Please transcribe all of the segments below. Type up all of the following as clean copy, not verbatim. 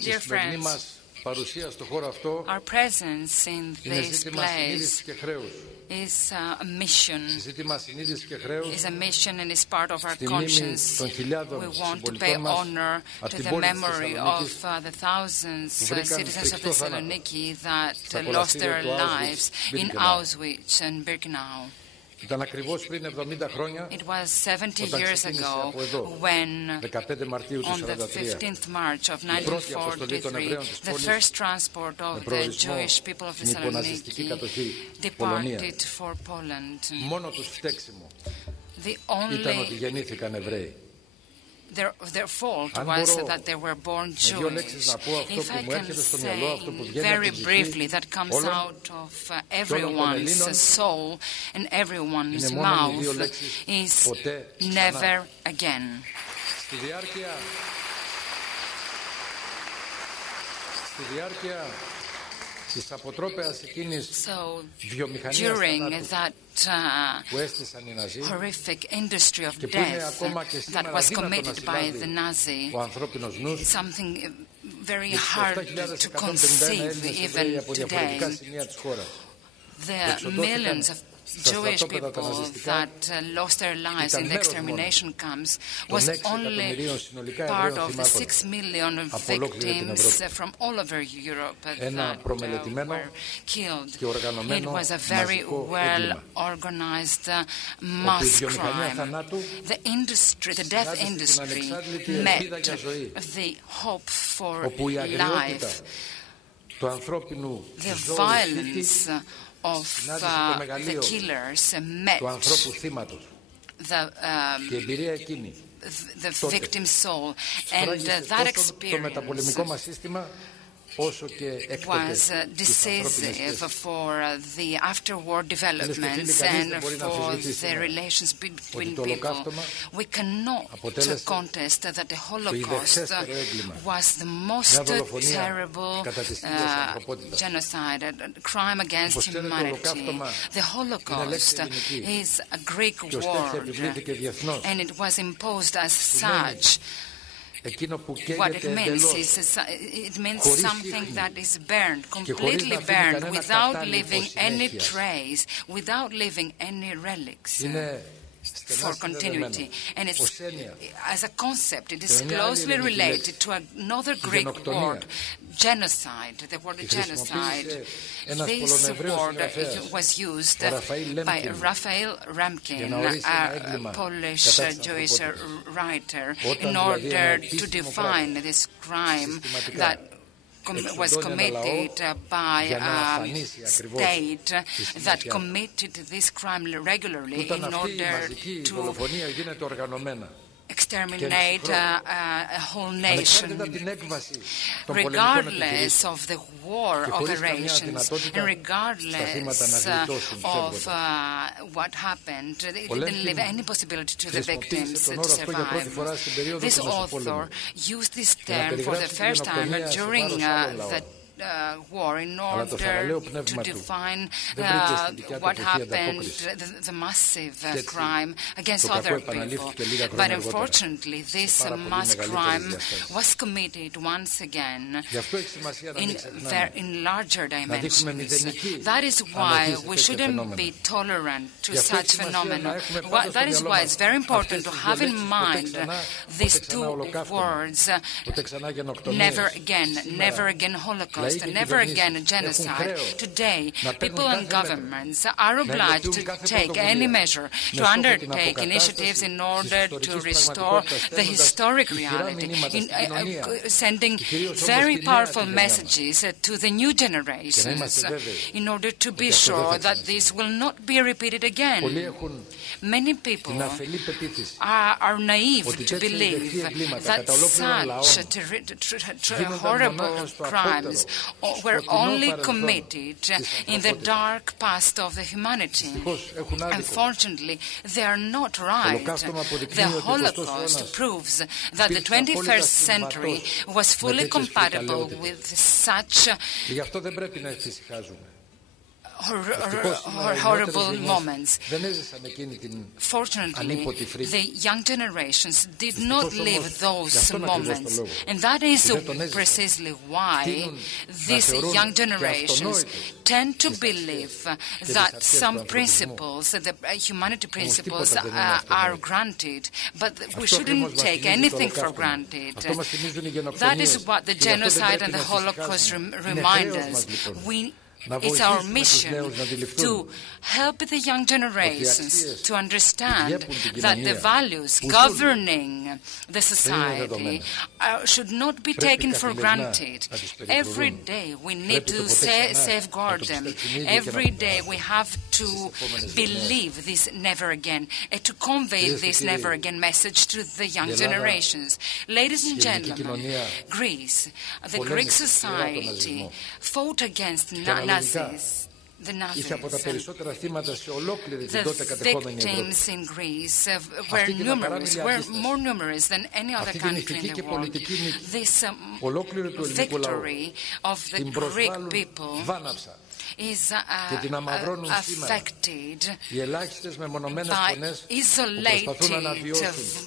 Dear friends, our presence in this place is a mission. Is a mission and is part of our conscience. We want to pay honor to the memory of the thousands citizens of Thessaloniki that lost their lives in Auschwitz and Birkenau. It was 70 years ago when, on the 15th March of 1943, the first transport of the Jewish people of Thessaloniki departed for Poland. The only their fault was that they were born Jewish. If I can say very briefly, that comes out of everyone's soul and everyone's mouth, is never again. So, during that horrific industry of death that was committed by the Nazi, something very hard to conceive even today. The millions of Jewish people that lost their lives in the extermination camps was only part of the 6 million victims from all over Europe that were killed. It was a very well-organized mass crime. The death industry met the hope for life. The violence of the killers met the victim's soul, and that experience was decisive for the after-war developments and for the relations between people. We cannot contest that the Holocaust was the most terrible genocide, a crime against humanity. The Holocaust is a Greek word, and it was imposed as such. What it means is it means something that is burned, completely burned, without leaving any trace, without leaving any relics for continuity. And it's, as a concept, it is closely related to another Greek word, genocide, the word genocide. This word was used by Raphael Ramkin, a Polish Jewish writer, in order to define this crime that was committed by a state that committed this crime regularly in order to exterminate a whole nation, regardless of the war operations and regardless of what happened. It didn't leave any possibility to the victims to survive. This author used this term for the first time during the war in order to define what happened, the massive crime against other people. But unfortunately, this mass crime was committed once again in larger dimensions. That is why we shouldn't be tolerant to such phenomena. That is why it's very important to have in mind these two words, never again Holocaust, never again genocide. Today, people and governments are obliged to take any measure, to undertake initiatives in order to restore the historic reality, sending very powerful messages to the new generations in order to be sure that this will not be repeated again. Many people are naive to believe that such horrible crimes were only committed in the dark past of the humanity. Unfortunately, they are not right. The Holocaust proves that the 21st century was fully compatible with such horrible moments. Fortunately, the young generations did not live those moments. And that is precisely why these young generations tend to believe that some principles, the humanity principles, are granted, but we shouldn't take anything for granted. That is what the genocide and the Holocaust remind us. It's our mission to help the young generations to understand that the values governing the society should not be taken for granted. Every day we need to safeguard them. Every day we have to believe this never again and to convey this never again message to the young generations. Ladies and gentlemen, Greece, the Greek society fought against Nazis. The Nazis. The victims in Greece were more numerous than any other country in the world. This victory of the Greek people is affected by isolated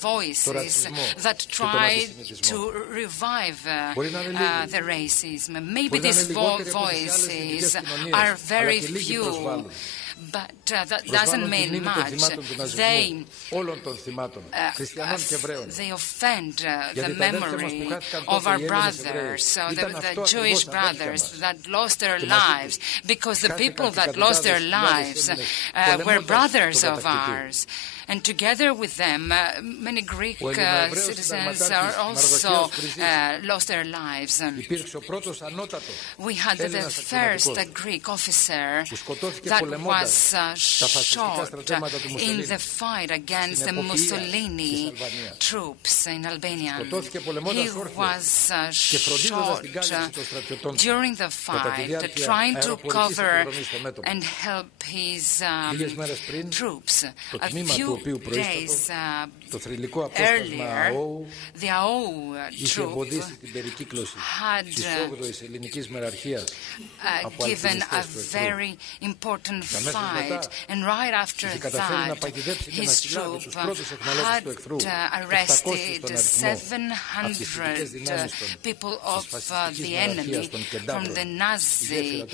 voices that try to revive the racism. Maybe these voices are very few, but that doesn't mean much. They offend the memory of our brothers, the Jewish brothers that lost their lives, because the people that lost their lives were brothers of ours. And together with them, many Greek citizens are also lost their lives. We had the first Greek officer that was shot in the fight against the Mussolini troops in Albania. He was shot during the fight, trying to cover and help his troops. A few days earlier, the AO troop had given a very important fight, and right after that, his troop had arrested 700 people of the enemy from the Nazi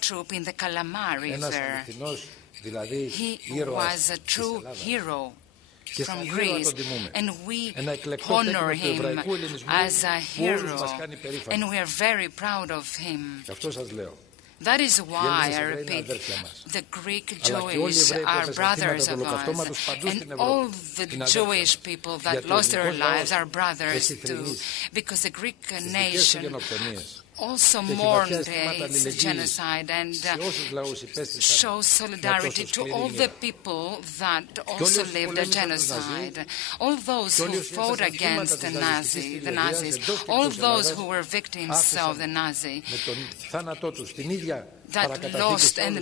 troop in the Kalama River. He was a true hero from Greece, and we honor him as a hero, and we are very proud of him. That is why, I repeat, the Greek Jewish are brothers of ours, and all the Jewish people that lost their lives are brothers too, because the Greek nation also mourned its genocide and shows solidarity to all the people that also lived a genocide. All those who fought against the Nazis, all those who were victims of the Nazi, that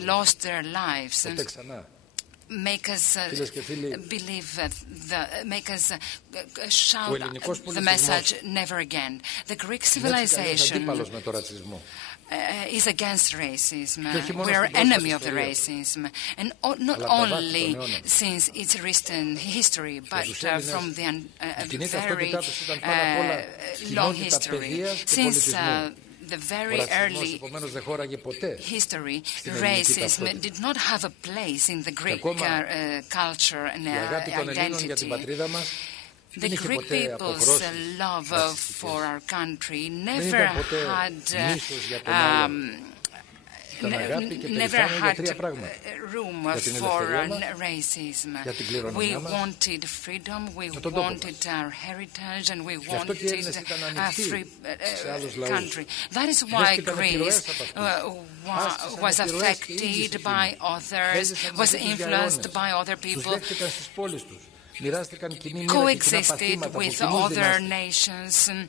lost their lives, make us believe, make us shout the message never again. The Greek civilization is against racism. We are enemy of the racism, and not only since its recent history, but from the very long history. Since the very early history, racism did not have a place in the Greek culture and identity. The Greek people's love for our country never had room for racism. We wanted freedom, we wanted our heritage, and we wanted a free country. That is why Greece was affected by others, was influenced by other people, coexisted with other nations, and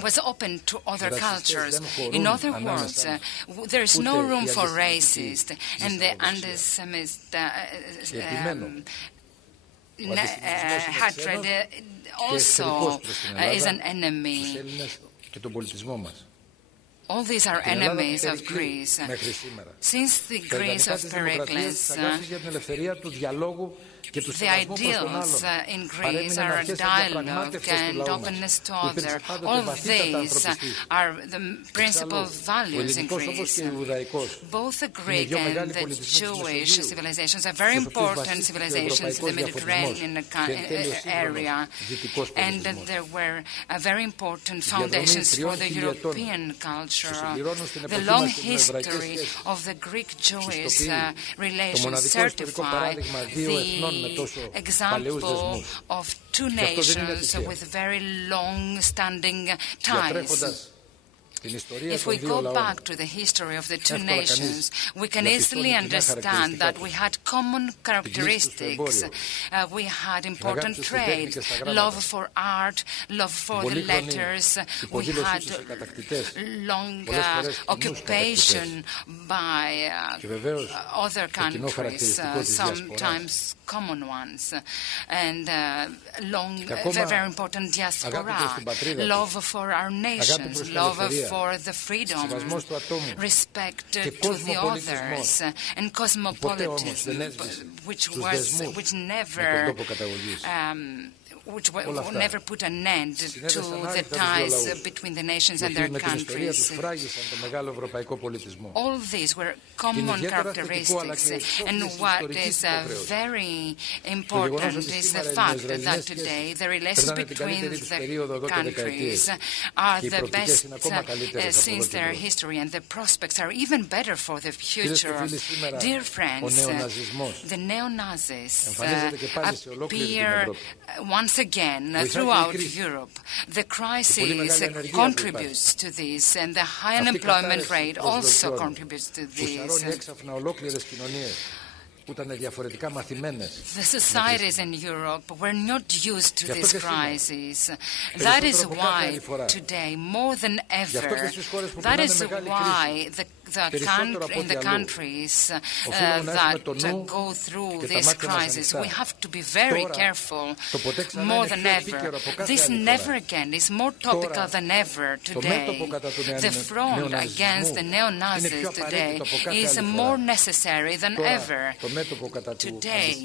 was open to other cultures. In other words, there is no room for racist, and the anti-Semite hatred also is an enemy All these are enemies of Greece. Since the Greece of Pericles, the ideals in Greece are dialogue and openness to others. All these are the principal values in Greece. Both the Greek and the Jewish civilizations are very important civilizations in the Mediterranean area, and there were very important foundations for the European culture. The long history of the Greek-Jewish relations certify the example of two nations with very long-standing ties. If we go back to the history of the two nations, we can easily understand that we had common characteristics. We had important trade, love for art, love for the letters. We had long occupation by other countries, sometimes common ones, and very important diaspora, love for our nations, love for the freedom, respect to the others, and cosmopolitanism, which never put an end to the ties between the nations and their countries. All these were common characteristics, and what is very important is the fact that today the relations between the countries are the best since their history, and the prospects are even better for the future. Dear friends, the neo-Nazis appear once again throughout Europe. The crisis contributes to this, and the high unemployment rate also contributes to this. The societies in Europe were not used to this crisis. That is why today, more than ever, that is why in the countries that go through this crisis, we have to be very careful more than ever. This never again is more topical than ever today. The front against the neo-Nazis today is more necessary than ever. Today,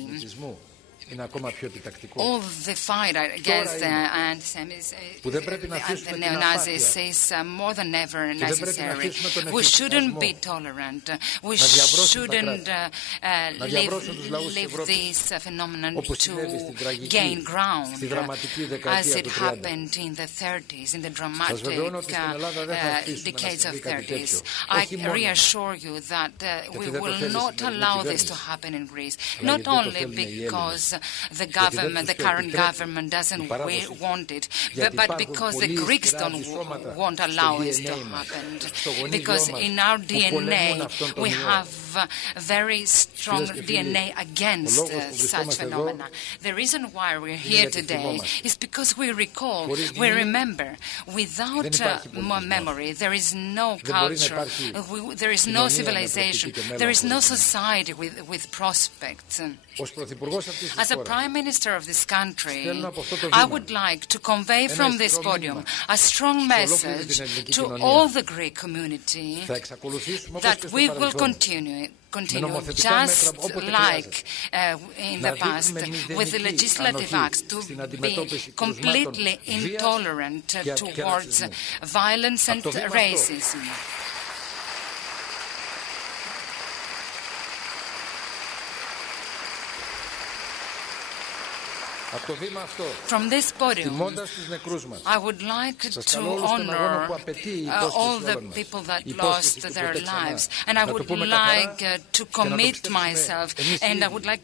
all the fight against the anti-Semitism, the neo-Nazis is more than ever necessary. We shouldn't be tolerant. We shouldn't leave this phenomenon to gain ground, as it happened in the 30s, in the dramatic decades of 30s. I reassure you that we will not allow this to happen in Greece, not only because the current government doesn't want it, but because the Greeks won't allow it to happen. Because in our DNA, we have very strong DNA against such phenomena. The reason why we're here today is because we remember. Without memory, there is no culture, there is no civilization, there is no society with prospects. As a Prime Minister of this country, I would like to convey from this podium a strong message to all the Greek community that we will continue just like in the past with the legislative acts to be completely intolerant towards violence and racism. From this podium, I would like to honor all the people that lost their lives, and I would like to commit myself, and I would like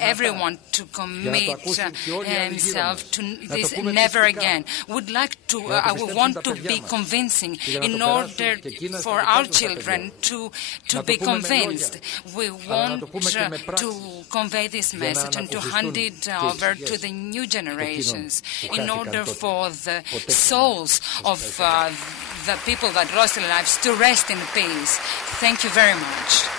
everyone to commit himself to this never again. I would want to be convincing in order for our children to be convinced. We want to convey this message and to hand it over to the new generations in order for the souls of the people that lost their lives to rest in peace. Thank you very much.